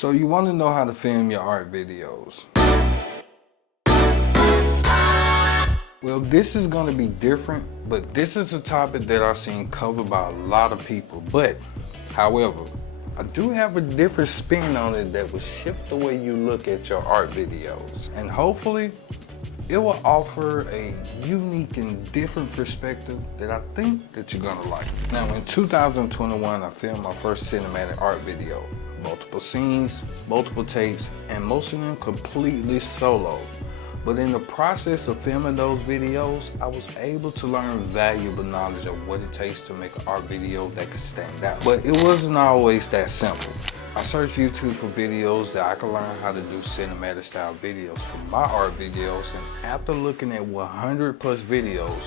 So you want to know how to film your art videos. Well, this is going to be different, but this is a topic that I've seen covered by a lot of people. But, however, I do have a different spin on it that will shift the way you look at your art videos. And hopefully, it will offer a unique and different perspective that I think that you're gonna like. Now, in 2021, I filmed my first cinematic art video. Multiple scenes, multiple takes, and most of them completely solo. But in the process of filming those videos, I was able to learn valuable knowledge of what it takes to make an art video that could stand out. But it wasn't always that simple. I searched YouTube for videos that I could learn how to do cinematic style videos for my art videos, and after looking at 100 plus videos,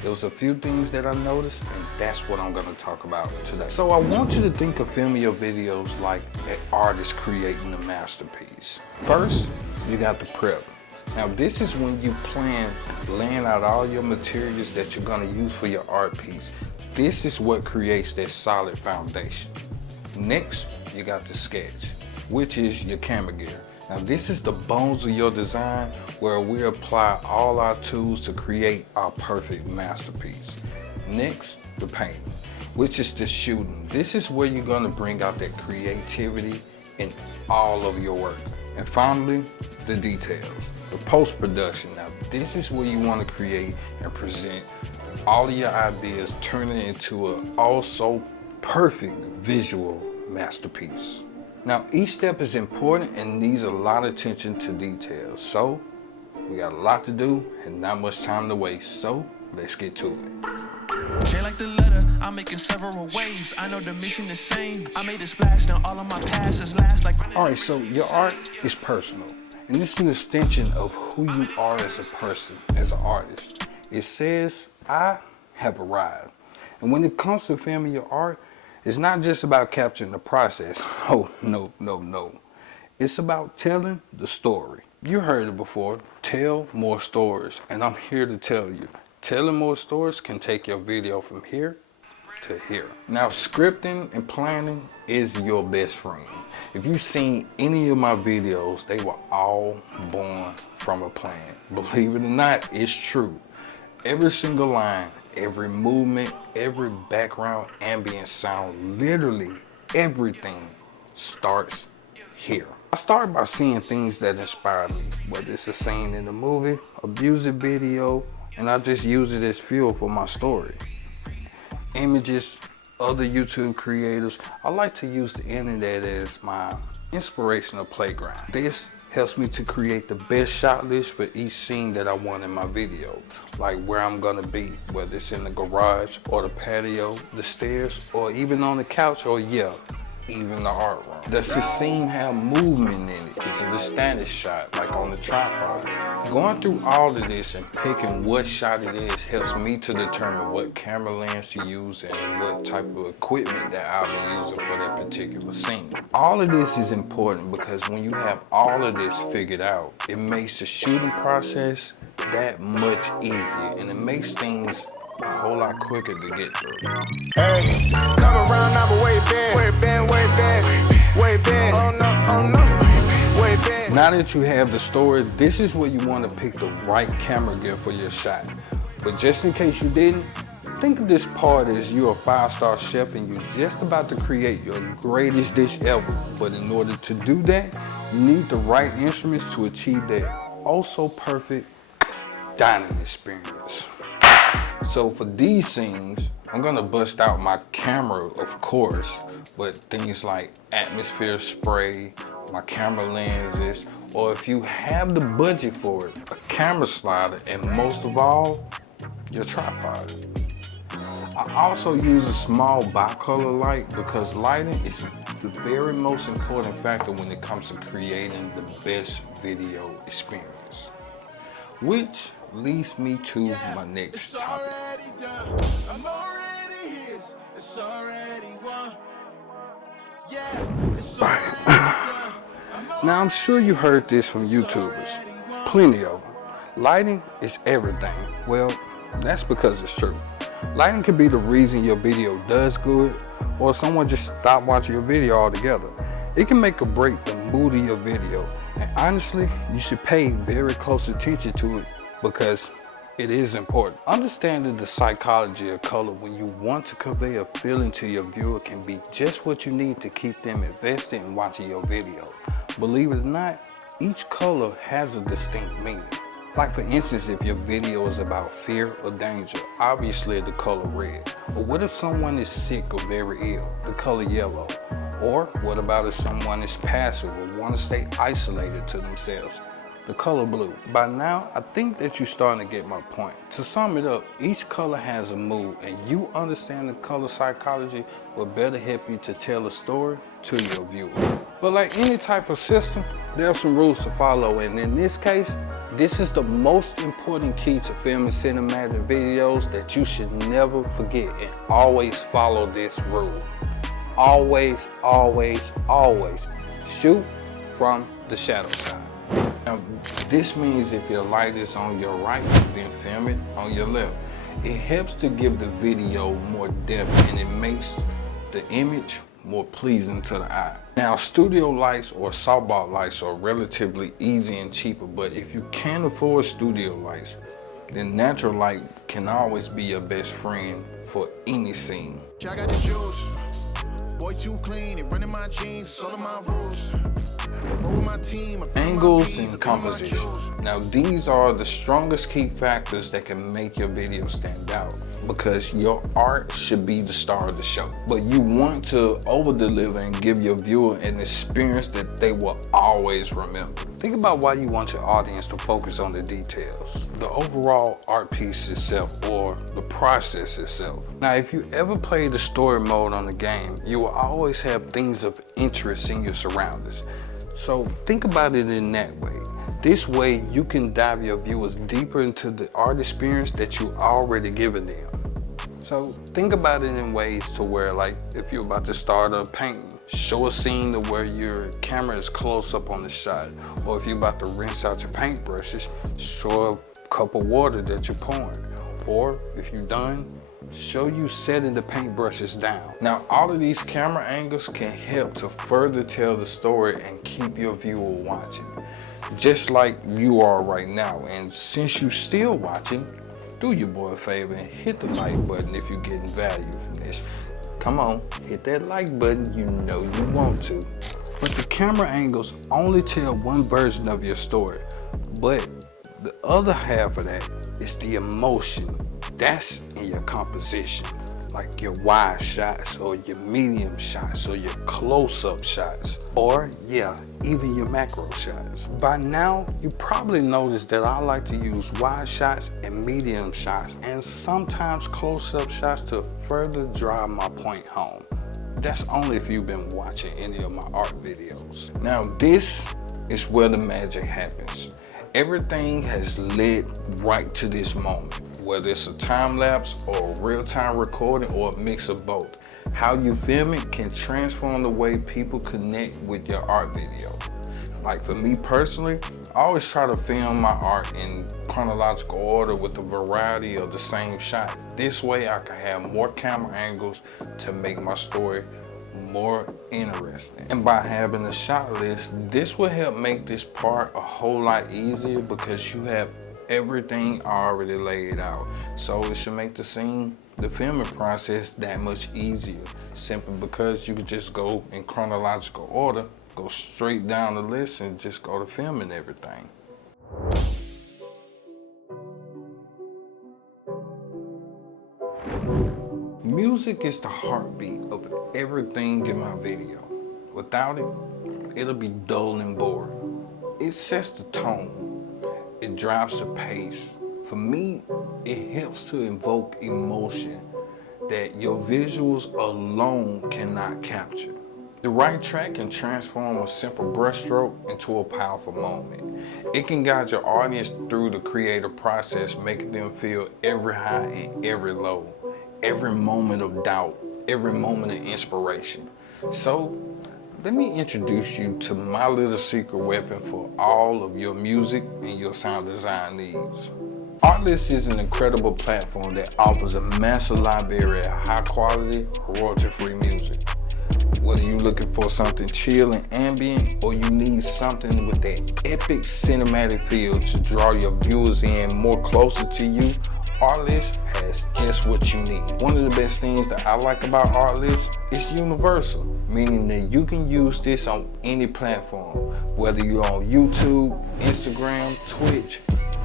there was a few things that I noticed, and that's what I'm gonna talk about today. So I want you to think of filming your videos like an artist creating a masterpiece. First, you got the prep. Now this is when you plan laying out all your materials that you're gonna use for your art piece. This is what creates that solid foundation. Next, you got the sketch, which is your camera gear. Now this is the bones of your design where we apply all our tools to create our perfect masterpiece. Next, the painting, which is the shooting. This is where you're gonna bring out that creativity in all of your work. And finally, the details, the post-production. Now this is where you want to create and present all of your ideas, turning it into an also perfect visual masterpiece. Now each step is important and needs a lot of attention to details. So we got a lot to do and not much time to waste. So let's get to it. J like the letter, I'm making several waves. I know the mission is same. I made a splash, now all of my passes last like. Alright, so your art is personal. And this is an extension of who you are as a person, as an artist. It says, I have arrived. And when it comes to filming your art, it's not just about capturing the process. Oh, no. It's about telling the story. You heard it before, tell more stories. And I'm here to tell you, telling more stories can take your video from here to here. Now, scripting and planning is your best friend. If you've seen any of my videos, they were all born from a plan. Believe it or not, it's true. Every single line, every movement, every background, ambient sound, literally everything starts here. I started by seeing things that inspired me, whether it's a scene in a movie, a music video, and I just use it as fuel for my story. Images, other YouTube creators. I like to use the internet as my inspirational playground. This helps me to create the best shot list for each scene that I want in my video. Like where I'm gonna be, whether it's in the garage or the patio, the stairs, or even on the couch, or even the art room. Does the scene have movement in it? Is it a static shot, like on the tripod? Going through all of this and picking what shot it is helps me to determine what camera lens to use and what type of equipment that I'll be using for that particular scene. All of this is important because when you have all of this figured out, it makes the shooting process that much easier, and it makes things a whole lot quicker to get through. Hey, come around now, but way been. Oh no, way been. Now that you have the story, this is where you want to pick the right camera gear for your shot. But just in case you didn't, think of this part as you're a 5-star chef and you're just about to create your greatest dish ever. But in order to do that, you need the right instruments to achieve that also perfect dining experience. So for these scenes, I'm gonna bust out my camera, of course, but things like atmosphere spray, my camera lenses, or if you have the budget for it, a camera slider, and most of all, your tripod. I also use a small bicolor light because lighting is the very most important factor when it comes to creating the best video experience. Which leads me to my next topic. I'm already his, it's already won. Now I'm sure you heard this from YouTubers, plenty of them. Lighting is everything. Well, that's because it's true. Lighting could be the reason your video does good, or someone just stopped watching your video altogether. It can make or break the mood of your video. And honestly, you should pay very close attention to it because it is important. Understanding the psychology of color when you want to convey a feeling to your viewer can be just what you need to keep them invested in watching your video. Believe it or not, each color has a distinct meaning. Like for instance, if your video is about fear or danger, obviously the color red. But what if someone is sick or very ill? The color yellow. Or what about if someone is passive or want to stay isolated to themselves? The color blue. By now, I think that you're starting to get my point. To sum it up, each color has a mood, and you understand the color psychology will better help you to tell a story to your viewer. But like any type of system, there are some rules to follow, and in this case, this is the most important key to filming cinematic videos that you should never forget, and always follow this rule. Always, always, always shoot from the shadow side. Now, this means if your light is on your right, then film it on your left. It helps to give the video more depth and it makes the image more pleasing to the eye. Now, studio lights or softball lights are relatively easy and cheaper, but if you can't afford studio lights, then natural light can always be your best friend for any scene. I got the juice. Boy, too clean, it running my jeans, all of my rules. My team, angles and composition. Now these are the strongest key factors that can make your video stand out because your art should be the star of the show. But you want to over-deliver and give your viewer an experience that they will always remember. Think about why you want your audience to focus on the details, the overall art piece itself or the process itself. Now if you ever play the story mode on the game, you will always have things of interest in your surroundings. So think about it in that way. This way you can dive your viewers deeper into the art experience that you already given them. So think about it in ways to where, like if you're about to start a painting, show a scene to where your camera is close up on the shot. Or if you're about to rinse out your paintbrushes, show a cup of water that you're pouring. Or if you're done, show you setting the paintbrushes down. Now all of these camera angles can help to further tell the story and keep your viewer watching, just like you are right now. And since you're still watching, do your boy a favor and hit the like button if you're getting value from this. Come on, hit that like button, you know you want to. But the camera angles only tell one version of your story, but the other half of that is the emotion. That's in your composition, like your wide shots or your medium shots or your close-up shots, or yeah, even your macro shots. By now, you probably noticed that I like to use wide shots and medium shots and sometimes close-up shots to further drive my point home. That's only if you've been watching any of my art videos. Now this is where the magic happens. Everything has led right to this moment, whether it's a time lapse or a real-time recording or a mix of both. How you film it can transform the way people connect with your art video. Like for me personally, I always try to film my art in chronological order with a variety of the same shot. This way I can have more camera angles to make my story more interesting. And by having a shot list, this will help make this part a whole lot easier because you have everything already laid out. So it should make the filming process that much easier, simply because you can just go in chronological order, go straight down the list and just go to filming everything. Music is the heartbeat of everything in my video. Without it, it'll be dull and boring. It sets the tone. It drives the pace. For me, it helps to invoke emotion that your visuals alone cannot capture. The right track can transform a simple brushstroke into a powerful moment. It can guide your audience through the creative process, making them feel every high and every low, every moment of doubt, every moment of inspiration. So, let me introduce you to my little secret weapon for all of your music and your sound design needs. Artlist is an incredible platform that offers a massive library of high quality, royalty-free music. Whether you're looking for something chill and ambient, or you need something with that epic cinematic feel to draw your viewers in more closer to you, Artlist has just what you need. One of the best things that I like about Artlist is universal, meaning that you can use this on any platform, whether you're on YouTube, Instagram, Twitch,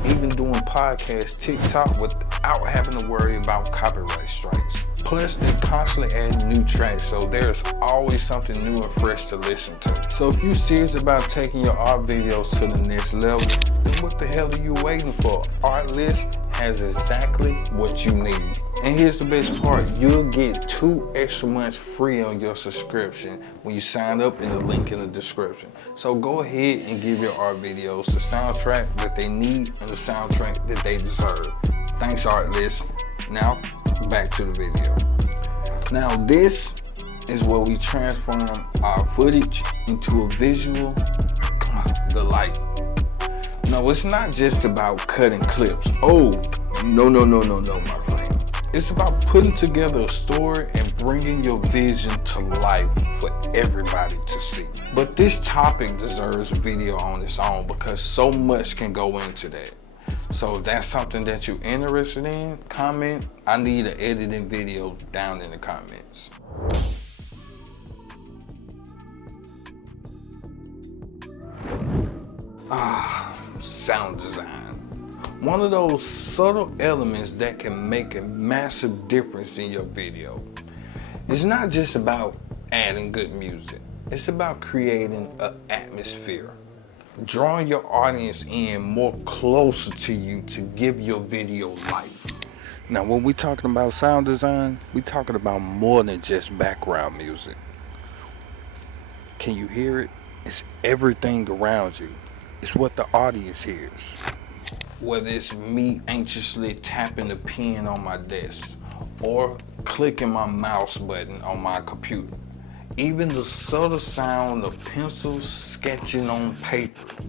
even doing podcasts, TikTok, without having to worry about copyright strikes. Plus, they constantly add new tracks, so there's always something new and fresh to listen to. So if you're serious about taking your art videos to the next level, then what the hell are you waiting for? Artlist has exactly what you need. And here's the best part, you'll get 2 extra months free on your subscription when you sign up in the link in the description. So go ahead and give your art videos the soundtrack that they need and the soundtrack that they deserve. Thanks, Artlist. Now, back to the video. Now, this is where we transform our footage into a visual delight. No, it's not just about cutting clips. Oh, no, my friend. It's about putting together a story and bringing your vision to life for everybody to see. But this topic deserves a video on its own because so much can go into that. So if that's something that you're interested in, comment. I need an editing video down in the comments. Sound design. One of those subtle elements that can make a massive difference in your video. It's not just about adding good music. It's about creating an atmosphere, drawing your audience in more closer to you to give your video life. Now, when we're talking about sound design, we're talking about more than just background music. Can you hear it? It's everything around you. It's what the audience hears. Whether it's me anxiously tapping the pen on my desk or clicking my mouse button on my computer. Even the subtle sound of pencils sketching on paper.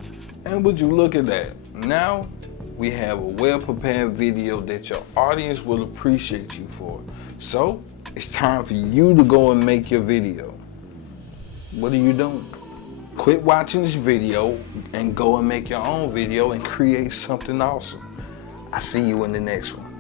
And would you look at that? Now we have a well-prepared video that your audience will appreciate you for. So it's time for you to go and make your video. What are you doing? Quit watching this video and go and make your own video and create something awesome. I'll see you in the next one.